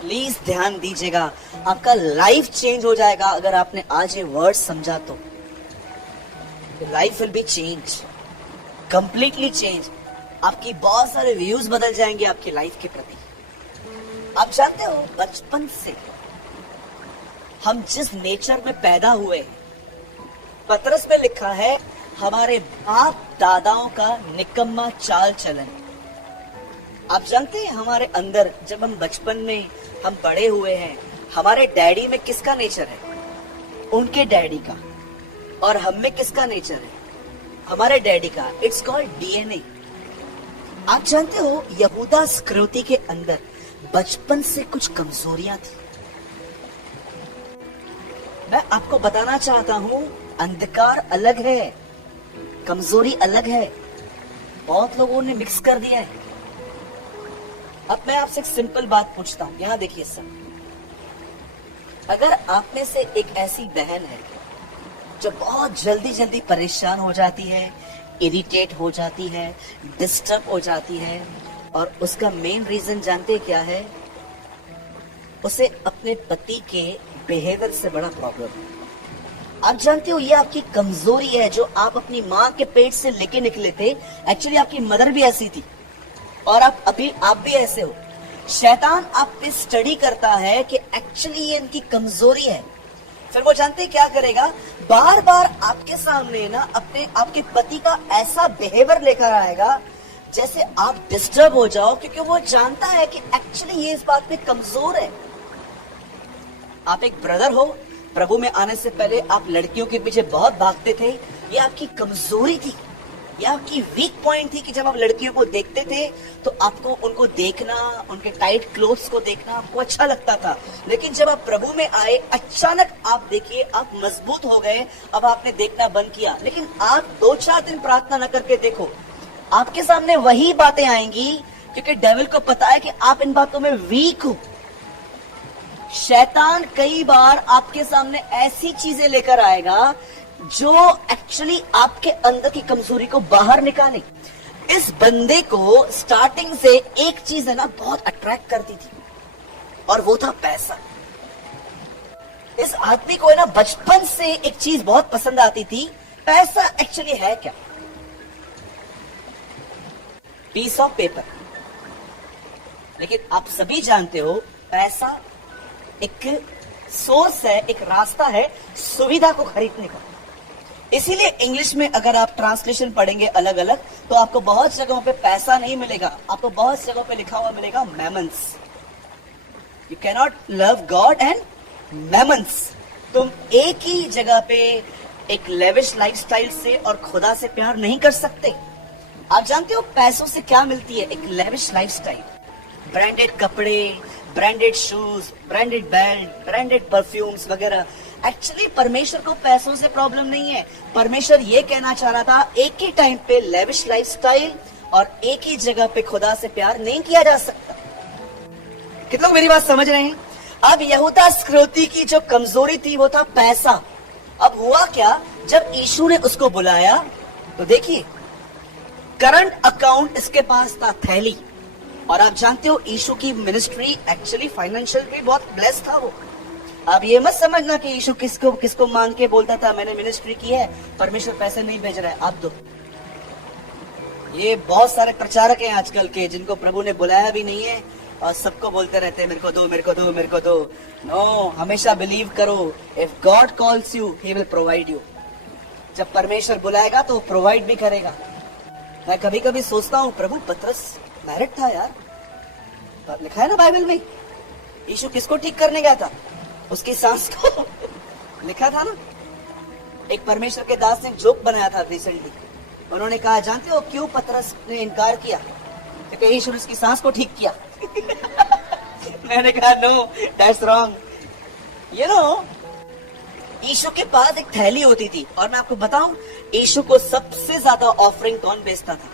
Please ध्यान दीजिएगा, आपका लाइफ चेंज हो जाएगा अगर आपने आज ये वर्ड समझा तो। Life will be change, completely change. आपकी बहुत सारे व्यूज बदल जाएंगे आपकी लाइफ के प्रति। आप जानते हो बचपन से हम जिस नेचर में पैदा हुए हैं, पतरस में लिखा है हमारे बाप दादाओं का निकम्मा चाल चलन। आप जानते हैं हमारे अंदर जब हम बचपन में हम बड़े हुए हैं, हमारे डैडी में किसका नेचर है? उनके डैडी का। और हम में किसका नेचर है? हमारे डैडी का। It's called DNA. आप जानते हो यहूदा इस्करियोती के अंदर बचपन से कुछ कमजोरियां थी। मैं आपको बताना चाहता हूं, अंधकार अलग है, कमजोरी अलग है। बहुत लोगों ने मिक्स कर दिया है। अब मैं आपसे एक सिंपल बात पूछता हूं, यहां देखिए सर। अगर आप में से एक ऐसी बहन है जो बहुत जल्दी जल्दी परेशान हो जाती है, इरिटेट हो जाती है, डिस्टर्ब हो जाती है, और उसका मेन रीजन जानते क्या है? उसे अपने पति के बिहेवियर से बड़ा प्रॉब्लम है। आप जानते हो ये आपकी कमजोरी है जो आप अपनी माँ के पेट से लेके निकले थे। एक्चुअली आपकी मदर भी ऐसी थी और आप भी ऐसे हो। शैतान आप पे स्टडी करता है कि एक्चुअली ये इनकी कमजोरी है। फिर वो जानते क्या करेगा? बार बार आपके सामने ना आपके पति का ऐसा बिहेवियर लेकर आएगा जैसे आप डिस्टर्ब हो जाओ, क्योंकि वो जानता है कि एक्चुअली ये इस बात पे कमजोर है। आप एक ब्रदर हो, प्रभु में आने से पहले आप लड़कियों के पीछे बहुत भागते थे। ये आपकी कमजोरी थी, ये आपकी वीक पॉइंट थी कि जब आप लड़कियों को देखते थे तो आपको उनको देखना, उनके टाइट क्लोथ्स को देखना आपको अच्छा लगता था। लेकिन जब आप प्रभु में आए, अचानक आप देखिए आप मजबूत हो गए। अब आपने देखना बंद किया। लेकिन आप 2-4 दिन प्रार्थना न करके देखो, आपके सामने वही बातें आएंगी, क्योंकि डेविल को पता है कि आप इन बातों में वीक हो। शैतान कई बार आपके सामने ऐसी चीजें लेकर आएगा जो एक्चुअली आपके अंदर की कमजोरी को बाहर निकाले। इस बंदे को स्टार्टिंग से एक चीज है ना बहुत अट्रैक्ट करती थी, और वो था पैसा। इस आदमी को है ना बचपन से एक चीज बहुत पसंद आती थी। पैसा एक्चुअली है क्या? Piece of paper. लेकिन आप सभी जानते हो पैसा एक सोर्स है, एक रास्ता है सुविधा को खरीदने का। इसीलिए इंग्लिश में अगर आप ट्रांसलेशन पढ़ेंगे अलग अलग तो आपको बहुत जगहों पे पैसा नहीं मिलेगा, आपको बहुत जगहों पे लिखा हुआ मिलेगा mammons. You cannot love God and mammons. तुम एक ही जगह पे एक लेविश लाइफस्टाइल से और खुदा से प्यार नहीं कर सकते। आप जानते हो पैसों से क्या मिलती है? एक लेविश लाइफस्टाइल, ब्रांडेड कपड़े, branded shoes, branded belt, branded perfumes वगैरह। एक्चुअली परमेश्वर को पैसों से प्रॉब्लम नहीं है। परमेश्वर ये कहना चाह रहा था एक ही टाइम पे लेविश लाइफस्टाइल और एक ही जगह पे खुदा से प्यार नहीं किया जा सकता। कितने लोग मेरी बात समझ रहे हैं? अब यहूदा इस्करियोती की जो कमजोरी थी वो था पैसा। अब हुआ क्या, जब यीशु ने उसको बुलाया तो देखिए करंट अकाउंट इसके पास था, थैली। और आप जानते हो यीशु की मिनिस्ट्री एक्चुअली फाइनेंशियल भी बहुत ब्लेस्ड था वो। आप ये मत समझना कि यीशु किसको मांग के बोलता था मैंने मिनिस्ट्री की है, परमेश्वर पैसे नहीं भेज रहा है, आप दो। ये बहुत सारे प्रचारक हैं आजकल के जिनको प्रभु ने बुलाया भी नहीं है और सबको बोलते रहते हैं मेरे को दो, मेरे को दो, मेरे को दो। नो, हमेशा बिलीव करो, if God calls you he will provide you. जब परमेश्वर बुलाएगा तो प्रोवाइड भी करेगा। मैं कभी कभी सोचता हूँ प्रभु पतरस मैरिड था यार, लिखा है ना बाइबल में, यीशु किसको ठीक करने गया था? उसकी सांस को लिखा था ना। एक परमेश्वर के दास ने जोक बनाया था रिसेंटली। उन्होंने कहा जानते हो क्यों पतरस ने इनकार किया? क्योंकि यीशु ने उसकी सांस को ठीक किया। मैंने कहा no, that's wrong. You know, यीशु के पास एक थैली होती थी, और मैं आपको बताऊं यीशु को सबसे ज्यादा ऑफरिंग कौन भेजता था?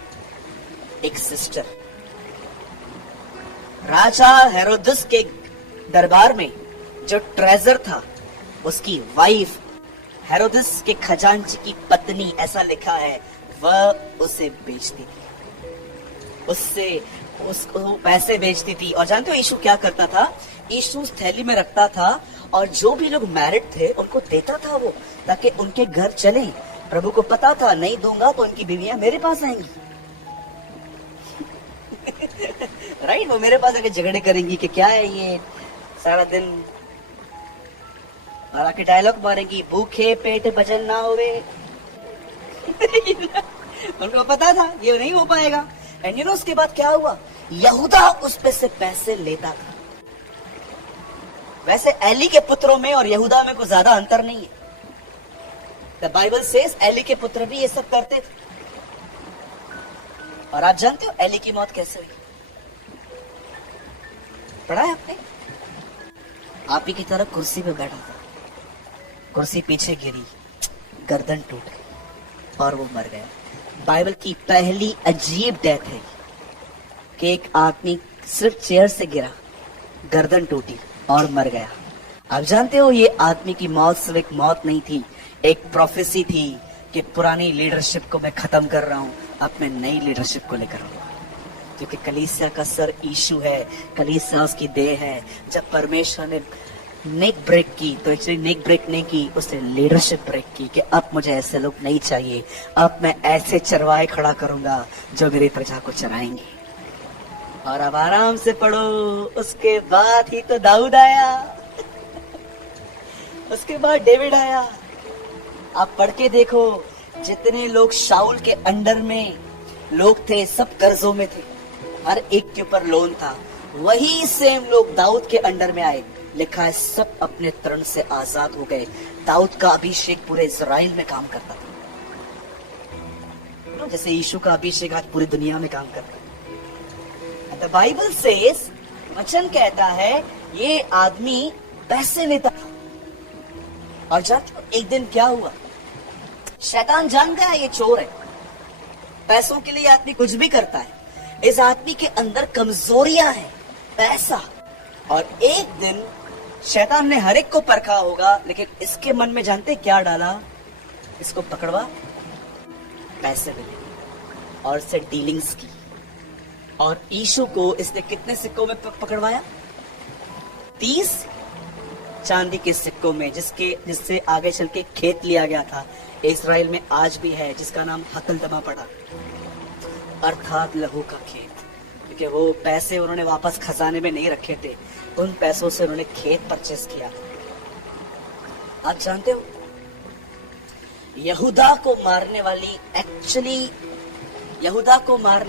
एक सिस्टर। राजा हेरोदस के दरबार में जो ट्रेजर था उसकी वाइफ, हेरोदस के खजांची की पत्नी, ऐसा लिखा है, वह उसे बेचती थी, उसको पैसे बेचती थी। और जानते हो यीशु क्या करता था? यीशु उस थैली में रखता था और जो भी लोग मैरिड थे उनको देता था वो, ताकि उनके घर चले। प्रभु को पता था नहीं दूंगा तो उनकी बीवियां मेरे पास आएंगी। राइट, वो मेरे पास आके झगड़े करेंगी कि क्या है ये, सारा दिन और आके डायलॉग मारेंगी, भूखे पेट भजन ना होवे। उनको पता था ये नहीं हो पाएगा। एंड यू नो उसके बाद क्या हुआ, यहूदा उस पे से पैसे लेता था। वैसे एली के पुत्रों में और यहूदा में कोई ज्यादा अंतर नहीं है। द बाइबल सेज एली के पुत्र भी ये सब करते थे। और आप जानते हो एली की मौत कैसे हुई? पढ़ा है आपने? आप ही की तरह कुर्सी पे बैठा था, कुर्सी पीछे गिरी, गर्दन टूट गई और वो मर गया। बाइबल की पहली अजीब डेथ है कि एक आदमी सिर्फ चेयर से गिरा, गर्दन टूटी और मर गया। आप जानते हो ये आदमी की मौत सिर्फ एक मौत नहीं थी, एक प्रोफेसी थी कि पुरानी लीडरशिप को मैं खत्म कर रहा हूं, अब मैं नई लीडरशिप को लेकर आऊंगा। क्योंकि कलीसिया का सर यीशु है, कलीसिया उसकी देह है। जब परमेश्वर ने नेक ब्रेक की तो एक्चुअली नेक ब्रेक नहीं की, उसने लीडरशिप ब्रेक की कि अब मुझे ऐसे लोग नहीं चाहिए, अब मैं ऐसे चरवाहे खड़ा करूंगा जो मेरी प्रजा को चराएंगे। और अब आराम से पढ़ो, उसके बाद ही तो दाऊद आया, उसके बाद डेविड आया। आप पढ़ के देखो, जितने लोग शाऊल के अंडर में लोग थे सब कर्जों में थे, हर एक के ऊपर लोन था। वही सेम लोग दाऊद के अंडर में आए, लिखा है सब अपने तरण से आजाद हो गए। दाऊद का अभिषेक पूरे इजराइल में काम करता था, जैसे यीशु का अभिषेक आज पूरी दुनिया में काम करता है। द बाइबल सेज, वचन कहता है ये आदमी पैसे लेता था। और जब एक दिन क्या हुआ, शैतान जान गया ये चोर है, पैसों के लिए आदमी कुछ भी करता है। इस आदमी के अंदर कमजोरियां हैं, पैसा। और एक दिन शैतान ने हर एक को परखा होगा, लेकिन इसके मन में जानते क्या डाला, इसको पकड़वा, पैसे मिले और इससे डीलिंग्स की। और यीशु को इसने कितने सिक्कों में पकड़वाया? 30 चांदी के सिक्कों में, जिससे आगे चल के खेत लिया गया था। इस्राएल में आज भी है जिसका नाम हकलदमा पड़ा, अर्थात लहू का खेत। क्योंकि वो पैसे उन्होंने वापस खजाने में नहीं रखे थे, उन पैसों से उन्होंने खेत परचेस किया। आप जानते हो यहूदा को मारने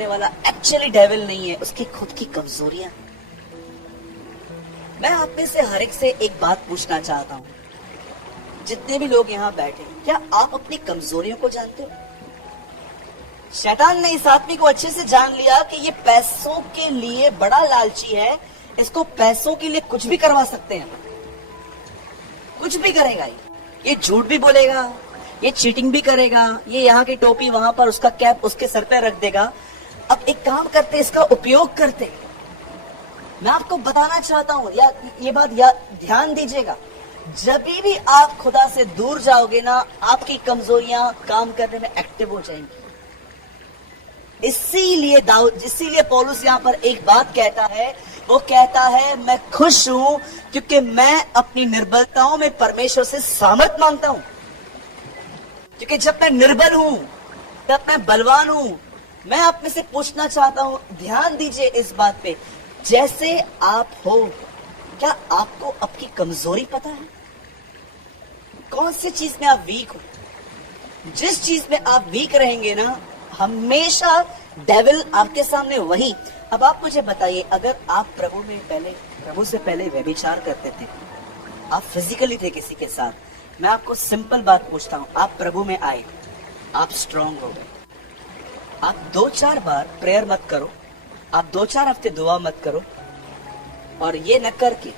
वाला एक्चुअली डेविल नहीं है, उसकी खुद की कमजोरियां। मैं आप में से हर एक से एक बात पूछना चाहता हूं, जितने भी लोग यहाँ बैठे, क्या आप अपनी कमजोरियों को जानते हो? शैतान ने इस आदमी को अच्छे से जान लिया कि ये पैसों के लिए बड़ा लालची है, इसको पैसों के लिए कुछ भी करवा सकते हैं, कुछ भी करेगा। ये झूठ भी बोलेगा, ये चीटिंग भी करेगा, ये यहाँ की टोपी वहां पर उसका कैप उसके सर पे रख देगा। अब एक काम करते, इसका उपयोग करते। मैं आपको बताना चाहता हूं, या ये बात ध्यान दीजिएगा, जब भी आप खुदा से दूर जाओगे ना, आपकी कमजोरियां काम करने में एक्टिव हो जाएंगी। इसीलिए पौलुस यहाँ पर एक बात कहता है, वो कहता है मैं खुश हूं क्योंकि मैं अपनी निर्बलताओं में परमेश्वर से सामर्थ मांगता हूं। क्योंकि जब मैं निर्बल हूं तब मैं बलवान हूं। मैं आप में से पूछना चाहता हूं, ध्यान दीजिए इस बात पे, जैसे आप हो, क्या आपको आपकी कमजोरी पता है? कौन सी चीज में आप वीक हो? जिस चीज में आप वीक रहेंगे ना, हमेशा डेविल आपके सामने वही। अब आप मुझे बताइए, अगर आप प्रभु से पहले व्यभिचार करते थे, आप फिजिकली थे किसी के साथ, मैं आपको सिंपल बात पूछता हूं, आप प्रभु में आए, आप स्ट्रांग हो गए, आप 2-4 बार प्रेयर मत करो, आप 2-4 हफ्ते दुआ मत करो, और ये न करके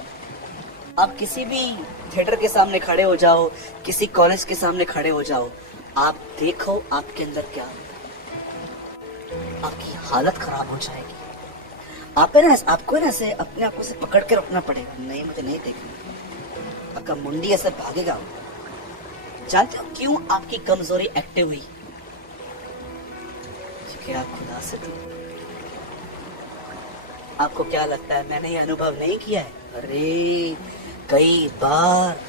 आप किसी भी थिएटर के सामने खड़े हो जाओ, किसी कॉलेज के सामने खड़े हो जाओ, आप देखो आपके अंदर क्या होता है। आपकी हालत खराब हो जाएगी। आपको ना ऐसे अपने आप को से पकड़ के रखना पड़ेगा, नहीं मुझे नहीं देखना, आपका मुंडी ऐसे भागेगा। जानते हो क्यों आपकी कमजोरी एक्टिव हुई? क्योंकि आप खुदा से दूर। आपको क्या लगता है, मैंने ये अनुभव नहीं किया है? अरे कई बार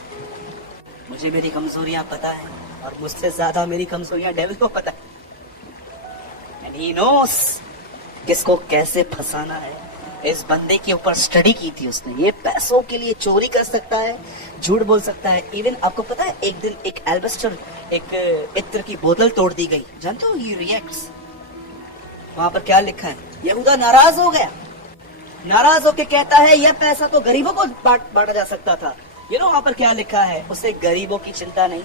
मुझे मेरी कमजोरियां पता है, और मुझसे ज्यादा मेरी कमजोरियां डेविल को पता है। एंड ही नोस किसको कैसे फंसाना है। इस बंदे के ऊपर स्टडी की थी उसने। ये पैसों के लिए चोरी कर सकता है, झूठ बोल सकता है। इवन आपको पता है एक दिन एक एल्बस्टर, एक इत्र की बोतल तोड़ दी गई, जानते हो? ही रिएक्ट्स। वहां पर क्या लिखा है? यहूदा नाराज हो गया, नाराज होके कहता है यह पैसा तो गरीबों को बांटा जा सकता था। ये नो वहां पर क्या लिखा है? उसे गरीबों की चिंता नहीं,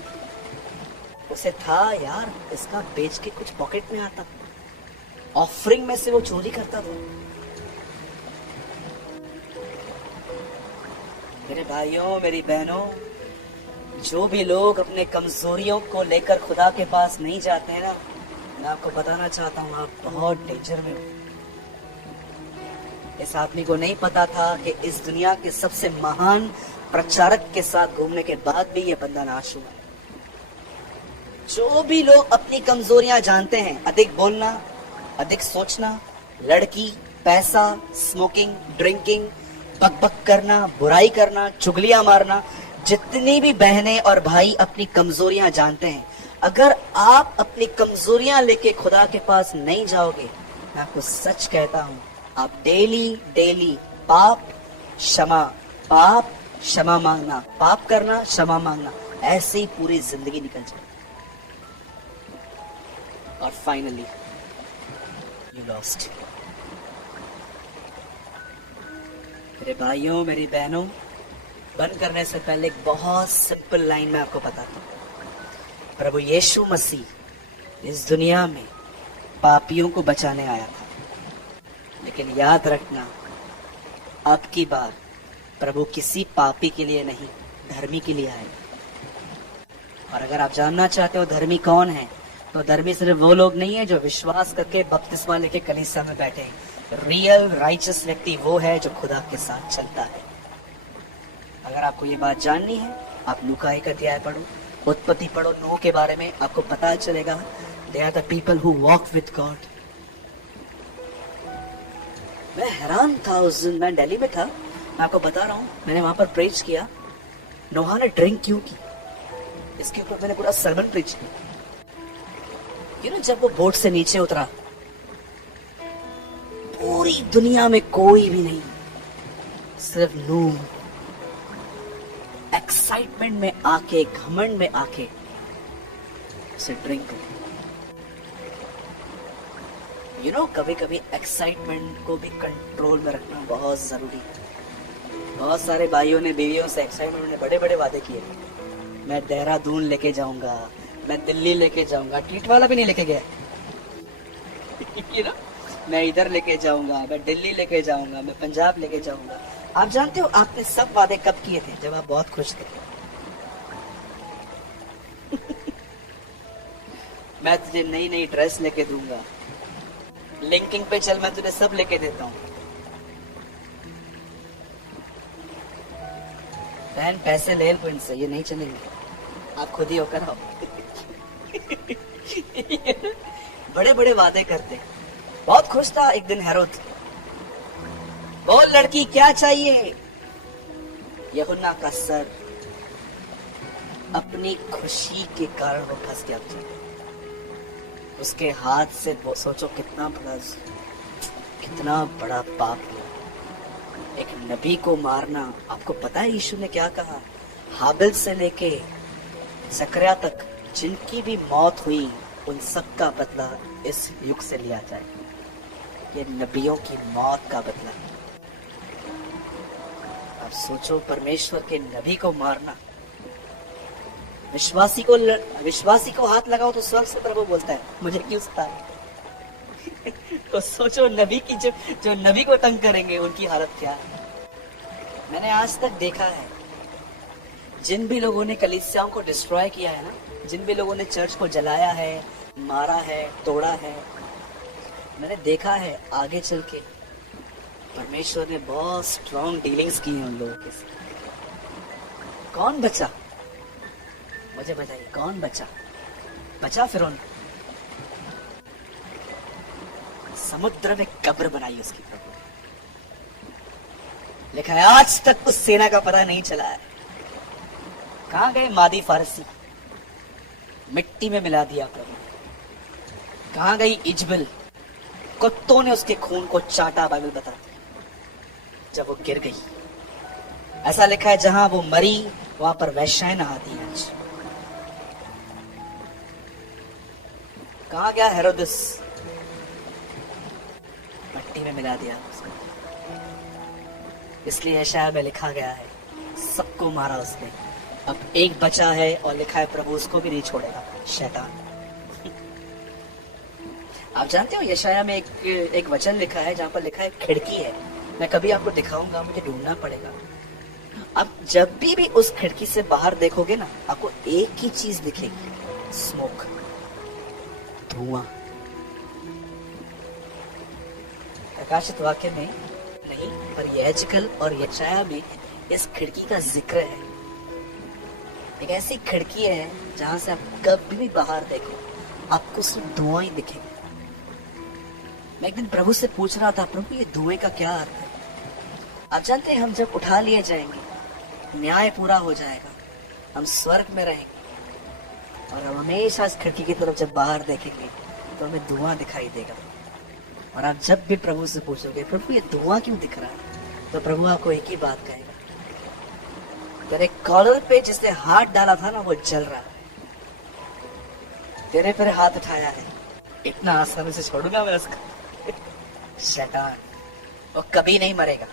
उसे था यार इसका बेच के कुछ पॉकेट में आता, ऑफरिंग में से वो चोरी करता था। मेरे भाइयों मेरी बहनों, जो भी लोग अपने कमजोरियों को लेकर खुदा के पास नहीं जाते हैं ना, मैं आपको बताना चाहता हूँ आप बहुत डेंजर में हो। इस आदमी को नहीं पता था कि इस दुनिया के सबसे महान प्रचारक के साथ घूमने के बाद भी ये बंदा नाश हुआ। जो भी लोग अपनी कमजोरियां जानते हैं, अधिक बोलना, अधिक सोचना, लड़की, पैसा, स्मोकिंग, ड्रिंकिंग, बकबक करना, बुराई करना, चुगलियां मारना, जितनी भी बहनें और भाई अपनी कमजोरियां जानते हैं, अगर आप अपनी कमजोरियां लेके खुदा के पास नहीं जाओगे, मैं आपको सच कहता हूं, आप डेली डेली पाप क्षमा मांगना, पाप करना, क्षमा मांगना, ऐसे ही पूरी जिंदगी निकल जाए। और फाइनली यू लॉस्ट। मेरे भाइयों मेरी बहनों, बंद करने से पहले एक बहुत सिंपल लाइन मैं आपको बताता हूं। प्रभु यीशु मसीह इस दुनिया में पापियों को बचाने आया था, लेकिन याद रखना, अब की बार प्रभु किसी पापी के लिए नहीं, धर्मी के लिए आए। और अगर आप जानना चाहते हो धर्मी कौन है, तो धर्मी सिर्फ वो लोग नहीं है जो विश्वास करके बपतिस्मा लेके कलीसिया में बैठे हैं। रियल राइचस व्यक्ति वो है जो खुदा के साथ चलता है। अगर आपको ये बात जाननी है, आप लूका 1 अध्याय पढ़ो, उत्पत्ति पढ़ो, नूह के बारे में आपको पता चलेगा। They are the people who walk with God. मैं हैरान था उस दिन, मैं दिल्ली में था, मैं आपको बता रहा हूँ, मैंने वहां पर प्रेच किया। नोहा ने ड्रिंक क्यों की, इसके ऊपर मैंने पूरा सर्मन प्रेच किया। जब वो बोट से नीचे उतरा, पूरी दुनिया में कोई भी नहीं, सिर्फ नूह एक्साइटमेंट में आके, घमंड में आके उसे ड्रिंक कर। कभी कभी एक्साइटमेंट को भी कंट्रोल में रखना बहुत जरूरी है। बहुत सारे भाइयों ने, बीवियों से एक्साइटमेंट में बड़े बड़े वादे किए, मैं देहरादून लेके जाऊंगा, मैं दिल्ली लेके जाऊंगा, टीटवाला भी नहीं लेके गया मैं इधर लेके जाऊंगा, मैं दिल्ली लेके जाऊंगा, मैं पंजाब लेके जाऊंगा। आप जानते हो आपने सब वादे कब किए थे? जब आप बहुत खुश थे। मैं तुझे नई नई ड्रेस लेके दूंगा, लिंकिंग पे चल, मैं तुझे सब लेके देता हूँ। बहन पैसे ले लो इनसे, ये नहीं चलेंगे, आप खुद ही होकर आओ। बड़े बड़े वादे करते। बहुत खुश था एक दिन हेरोद, बोल लड़की क्या चाहिए? यूहन्ना का सर। अपनी खुशी के कारण वो फंस गया था उसके हाथ से। वो सोचो कितना बड़ा पाप है एक नबी को मारना। आपको पता है यीशु ने क्या कहा? हाबिल से लेके जकरिया तक जिनकी भी मौत हुई, उन सब का बदला इस युग से लिया जाए। ये नबियों की मौत का बदला। अब सोचो, परमेश्वर के नबी को मारना। विश्वासी को हाथ लगाओ तो स्वर्ग से प्रभु बोलता है मुझे क्यों सताए। तो सोचो नबी की जो नबी को तंग करेंगे उनकी हालत क्या है। मैंने आज तक देखा है जिन भी लोगों ने कलीसियाओं को डिस्ट्रॉय किया है ना, जिन भी लोगों ने चर्च को जलाया है, मारा है, तोड़ा है, मैंने देखा है आगे चल के परमेश्वर ने बहुत स्ट्रॉन्ग डीलिंग्स की हैं उन लोगों के साथ। कौन बचा? मुझे बताइए कौन बचा? फिरौन। समुद्र में कब्र बनाई उसकी प्रभु। लिखा है आज तक उस सेना का पता नहीं चला है। कहां गए मादी फारसी? मिट्टी में मिला दिया प्रभु ने। कहां गई इजबल? कुत्तों ने उसके खून को चाटा, बाइबल बताती जब वो गिर गई। ऐसा लिखा है जहां वो मरी वहां पर वैश्याएं नहाती हैं। कहां गया हेरोदस? मिट्टी में मिला दिया उसको। इसलिए यशायाह में लिखा गया है सबको मारा उसने, अब एक बचा है और लिखा है प्रभु उसको भी नहीं छोड़ेगा, शैतान। आप जानते हो यशायाह में एक वचन लिखा है जहां पर लिखा है खिड़की है। मैं कभी आपको दिखाऊंगा, मुझे ढूंढना पड़ेगा। अब जब भी उस खिड़की से बाहर देखोगे ना, आपको एक ही चीज दिखेगी, स्मोक, धुआं। प्रकाशित वाक्य में नहीं, पर यहेजकेल और यशायाह में इस खिड़की का जिक्र है। एक ऐसी खिड़की है जहां से आप कभी भी बाहर देखो आपको सिर्फ धुआं ही दिखेगा। मैं एक दिन प्रभु से पूछ रहा था, प्रभु ये धुएं का क्या अर्थ है? आप जानते हैं हम जब उठा लिए जाएंगे, न्याय पूरा हो जाएगा, हम स्वर्ग में रहेंगे और हम हमेशा इस खिड़की की तरफ जब बाहर देखेंगे तो हमें धुआं दिखाई देगा। और आप जब भी प्रभु से पूछोगे प्रभु ये धुआं क्यों दिख रहा है, तो प्रभु आपको एक ही बात कहेगा, तेरे कॉलर पे जिसने हाथ डाला था ना वो जल रहा है, तेरे पर हाथ उठाया है, इतना आसानी से छोड़ूंगा मैं उसका? शैतान वो कभी नहीं मरेगा।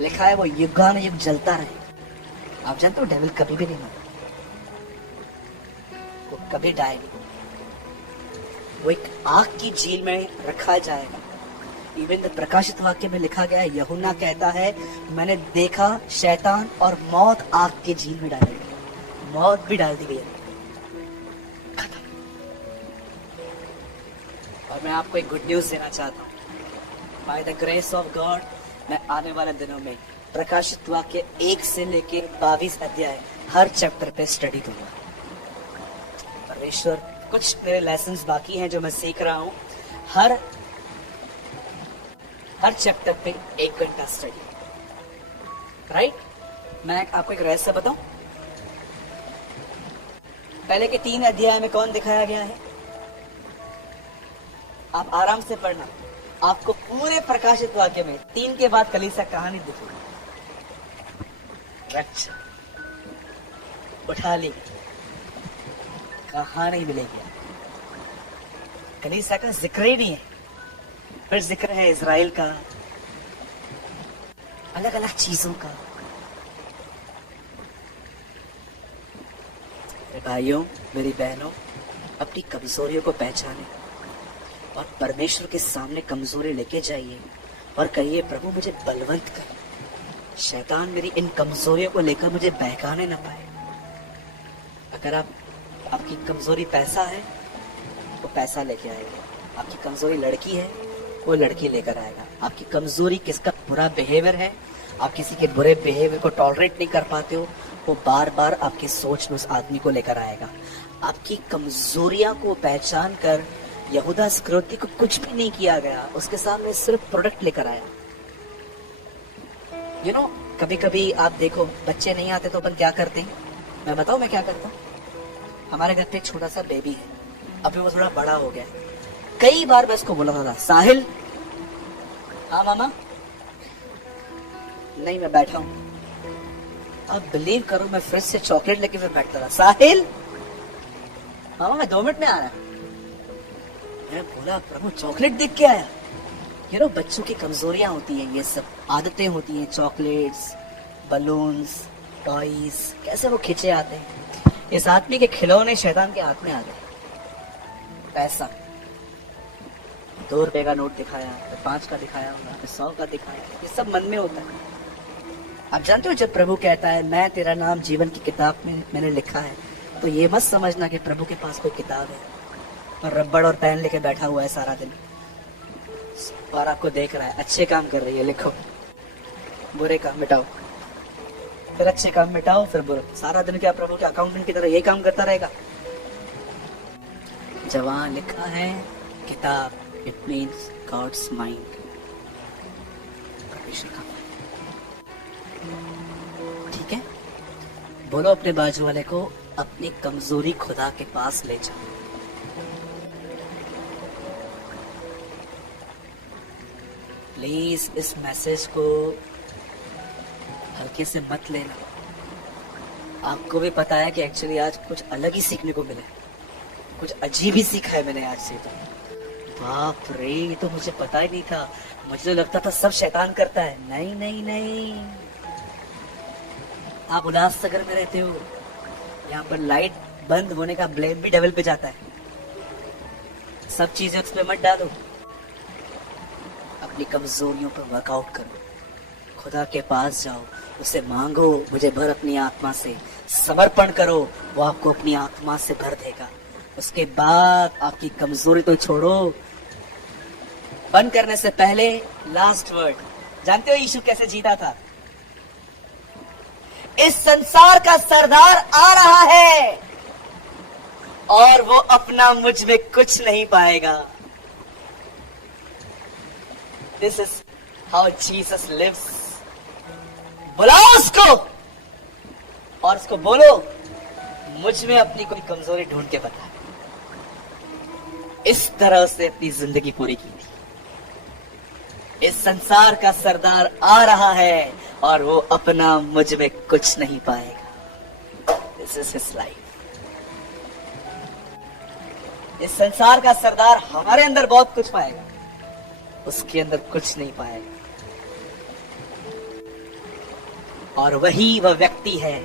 लिखा है वो युगानुयुग जलता रहेगा। आप जानते हो डेविल कभी भी नहीं मरेगा, वो कभी डाई नहीं, वो एक आग की झील में रखा जाएगा। इवन प्रकाशित वाक्य में लिखा गया है, यूहन्ना कहता है मैंने देखा शैतान और मौत आग के झील में डाली गई, मौत भी डाल दी गई। और मैं आपको एक गुड न्यूज देना चाहता हूँ, by the grace of God मैं आने वाले दिनों में प्रकाशित वाक्य 1 से लेके 22 अध्याय हर चैप्टर पे स्टडी दूंगा। परमेश्वर, कुछ मेरे लेसन्स बाकी हैं जो मैं सीख रहा हूँ। हर चैप्टर पे 1 घंटा स्टडी, राइट? मैं आपको एक रहस्य बताऊं, पहले के 3 अध्याय में कौन दिखाया गया है? आप आराम से पढ़ना, आपको पूरे प्रकाशित वाक्य में 3 के बाद कलीसिया कहानी दिखेगी। रक्षा उठा ली, कहां नहीं मिलेगी, कलीसिया का जिक्र ही नहीं है। फिर जिक्र है इजराइल का, अलग अलग चीजों का। मेरे भाइयों, मेरी बहनों, अपनी कमजोरियों को पहचाने और परमेश्वर के सामने कमजोरी लेके जाइए और कहिए प्रभु मुझे बलवंत कर, शैतान मेरी इन कमजोरियों को लेकर मुझे बहकाने न पाए। अगर आपकी कमजोरी पैसा है वो पैसा लेके आएगा, आपकी कमजोरी लड़की है वो लड़की लेकर आएगा, आपकी कमजोरी किसका बुरा बिहेवियर है, आप किसी के बुरे बिहेवियर को टॉलरेट नहीं कर पाते हो, वो बार बार आपकी सोच में उस आदमी को लेकर आएगा। आपकी कमजोरियां को पहचान कर यहूदा इस्करियोती को कुछ भी नहीं किया गया, उसके सामने सिर्फ प्रोडक्ट लेकर आया। यू नो, कभी कभी आप देखो बच्चे नहीं आते तो अपन क्या करते हैं, मैं बताऊं मैं क्या करता हूँ। हमारे घर पे एक छोटा सा बेबी है, अभी वो थोड़ा बड़ा हो गया है। कई बार मैं उसको बोला था, साहिल, हाँ मामा, नहीं मैं बैठा हूं। अब बिलीव करो मैं फ्रिज से चॉकलेट लेके फिर बैठता था, साहिल मामा मैं 2 मिनट में आ रहा। मैं बोला प्रभु चॉकलेट देख के आया। यू नो, बच्चों की कमजोरियां होती हैं, ये सब आदतें होती हैं, चॉकलेट्स, बलून्स, टॉयज, कैसे वो खिंचे आते हैं। इस आदमी के खिलौने शैतान के हाथ में आ गए। पैसा, 2 रुपए का नोट दिखाया, फिर 5 का दिखाया, फिर 100 का दिखाया, ये सब मन में होता है। आप जानते हो जब प्रभु कहता है मैं तेरा नाम जीवन की किताब में मैंने लिखा है, तो ये मत समझना कि प्रभु के पास कोई किताब है और रबड़ और पेन लेके बैठा हुआ है सारा दिन और आपको देख रहा है। अच्छे काम कर रही है लिखो, बुरे काम मिटाओ, फिर अच्छे काम मिटाओ, फिर बुरे। सारा दिन क्या प्रभु के अकाउंटेंट की तरह यही काम करता रहेगा? जवां लिखा है किताब, इट मीन्स गॉड्स माइंड, परमेश्वर का। ठीक है? बोलो अपने बाजू वाले को अपनी कमजोरी खुदा के पास ले जाओ। प्लीज इस मैसेज को हल्के से मत लेना। आपको भी पता है कि एक्चुअली आज कुछ अलग ही सीखने को मिला, कुछ अजीब ही सीखा है मैंने आज से। तो बाप रे, ये तो मुझे पता ही नहीं था। मुझे तो लगता था सब शैतान करता है। नहीं नहीं नहीं, आप उल्लासनगर में रहते हो, यहाँ पर लाइट बंद होने का ब्लेम भी डेविल पे जाता है। सब चीजें उस पे मत डालो, अपनी कमजोरियों पर वर्कआउट करो, खुदा के पास जाओ, उसे मांगो, मुझे भर अपनी आत्मा से, समर्पण करो, वो आपको अपनी आत्मा से भर देगा। उसके बाद आपकी कमजोरी तो छोड़ो। बंद करने से पहले लास्ट वर्ड, जानते हो यीशु कैसे जीता था? इस संसार का सरदार आ रहा है और वो अपना मुझ में कुछ नहीं पाएगा। This is how Jesus lives. बुलाओ उसको और उसको बोलो, मुझ में अपनी कोई कमजोरी ढूंढ के बता। इस तरह से अपनी जिंदगी पूरी की थी। इस संसार का सरदार आ रहा है और वो अपना मुझ में कुछ नहीं पाएगा। This is his life. इस संसार का सरदार हमारे अंदर बहुत कुछ पाएगा, उसके अंदर कुछ नहीं पाएगा। और वही वह व्यक्ति है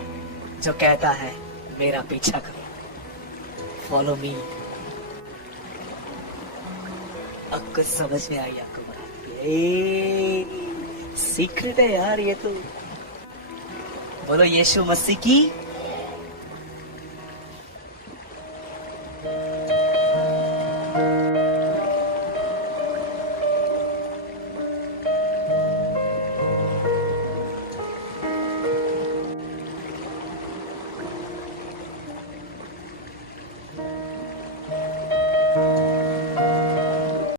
जो कहता है मेरा पीछा करो, फॉलो मी। अब कुछ समझ में आई आपको? सीक्रेट है यार ये तो। बोलो यीशु मसीह की